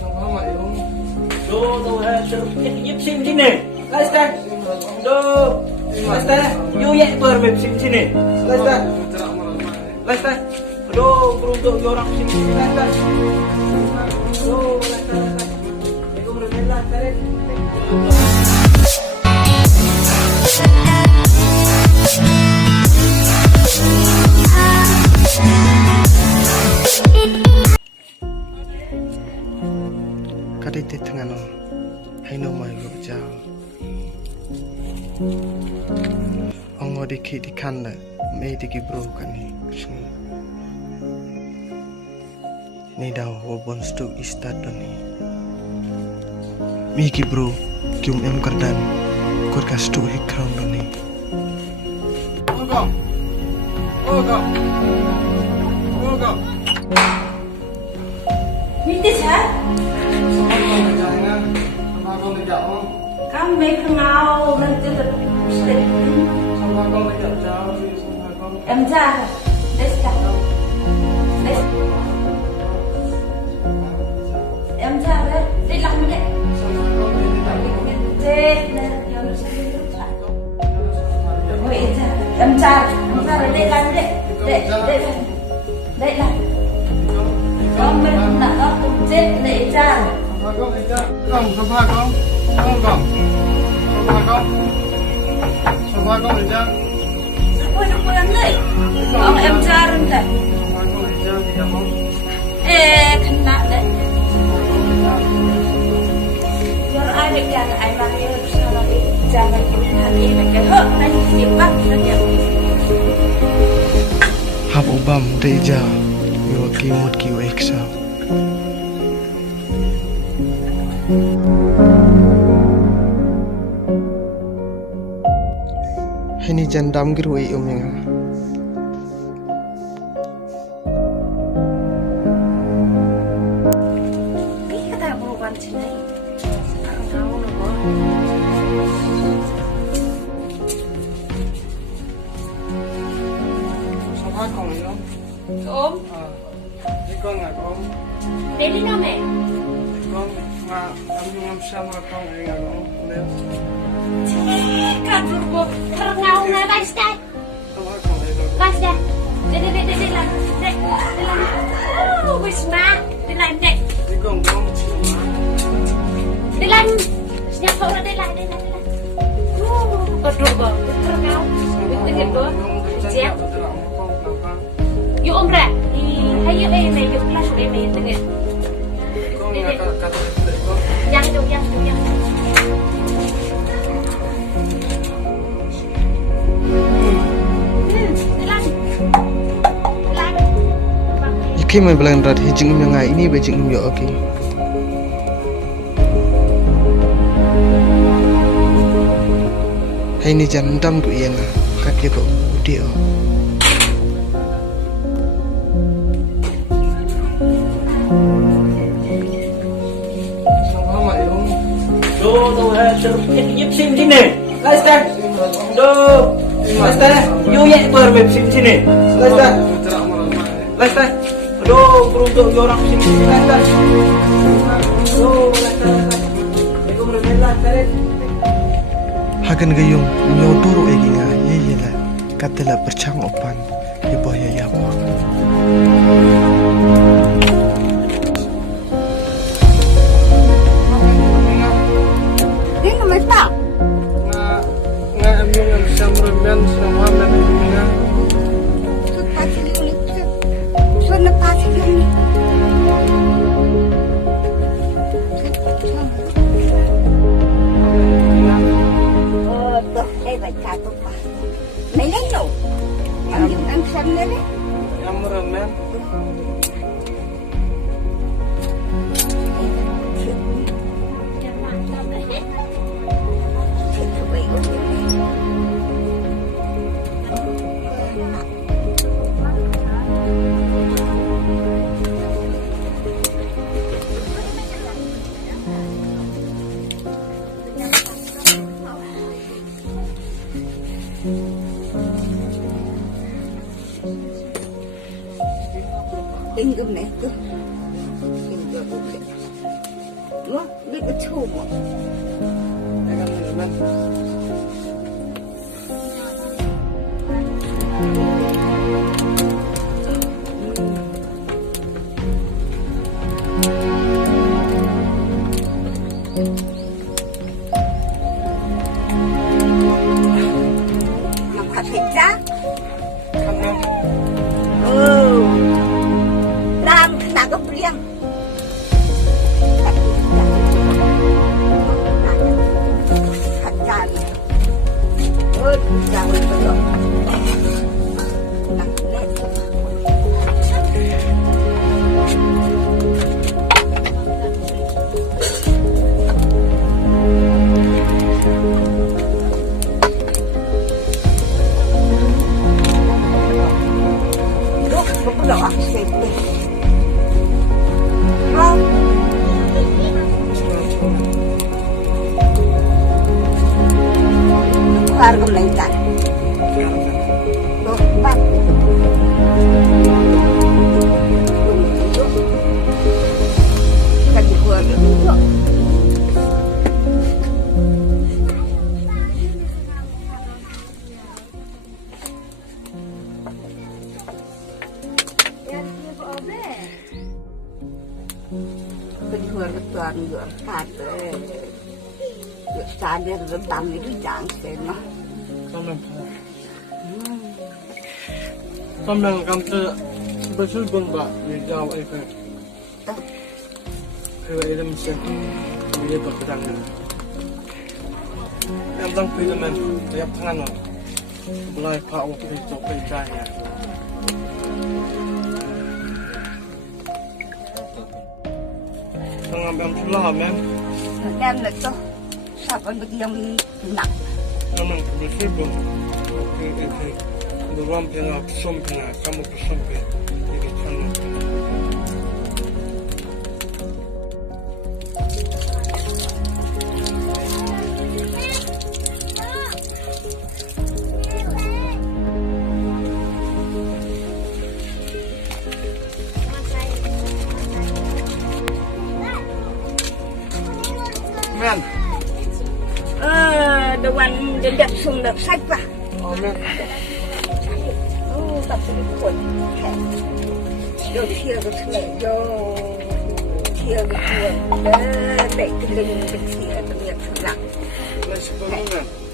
Sama Iung. Tuh, nyip sim sini. Sita-sten. Tuh. Sita-sten. You ya berbeb sim sini. Sita-sten. Sita-sten. Aduh, beruntung orang sini. Sita-sten. Tuh, Sita-sten. Aku berbelah, tarik. Kadite tengano haino mai lo jao ongo dikhi dikhanla mei diki bro kani ni daw wo bonstu istat doni mi ki bro kyum em kardan kor kastu hikram doni oga Minta saya? Kamu kenal nanti terus. Em ra, let's go. Em ra đấy, đi làm đấy. Em ra đấy, đi làm đấy. Đây là. Con mình đã có cùng chết để ra. Không, sao pha con? Không còn. Sao pha con? Sao pha con để ra? Được quên đấy. Ông em ra rồi đấy. Sao pha con để ra thì ra không? Ê, khăn nạn đấy. Giờ ai được ra là ai mang đi sao là đi ra là đi là cái hớt này việc bắt nó nhiều. hap ubam deja yo kimut ki eksa hini jandam giru e umenga Kata perubahan sini. Sekarang tahu loh. Sao pha con nữa? Ôm. Đi con ngài con. Darilin-lamarei. Đi con mà em dùng làm sao mà con này ngài con nếu Kan berbuat terngau na guys dah. sao pha con này rồi. Guys dah. Dia lah. Oh, wis mak. Dia lah nek. Đi con Dia lah. Siapa orang dia lah. Berubah terngau. Itu gitu. Siap. Yuk om ra. Hayo mày yuk lah sudah mày tengah. Con ngài cắt để con. Yang. iki mai belan rat hijing ngai ini bejing yo oke hai ni jandam ku yenga kat ye ko udio Sao pha mà Iung. Tuh, nyip sim sini. Sita-sten. Tuh, Sita-sten. You ya berbeb sim sini. Sita-sten. Sita-sten. Aduh, beruntung orang sini. Sita-sten. Tuh, Sita-sten. Aku berbelah, tarik. hagan gayung nyodoro eginga ye la katela perchang opan ye boya ya bo Dia nama siapa? Ngài em dùng làm sao mà men sao mà men ngài. Sudah pasti ini. Baca tu pak. Meleng tu. Yang sana ni. Em men. Tinggal ni tu. nó biết cái chùm mà Đây con người bên. làm hạt thịt giá Không đâu. làm là có riêng hạt tràn ơi tràn lên rồi nặng lên lúc cũng rõ xịt đi không khoan không lấy chạy lúc bắt cần vừa được nướcเป็นหัวก็ตัวเหลืองขาดเลยเดือดตาเนี่ยเริ่มดำนี่จางเต็มเนาะ Con mình cầm tự bớt chút bưng bạc để giao ấy phải. Vậy em sẽ bây giờ bật cái đằng này. Em đang quỳ lên mình, em thằng ăn rồi. Lại phao cái chỗ cái chai này. Thằng em chút lo men. đem lại cho sao con được dùng nặng Con mình bớt chút bưng. Okay. The one thing of something, come up with something. You can turn it. Man. The one the đẹp sung được sách vào Oh man. tập sự quần hẹp rồi kia cái thẻ vô kia cái chuột để cái linh cái thẻ cái việc thằng nặng Let's go, man.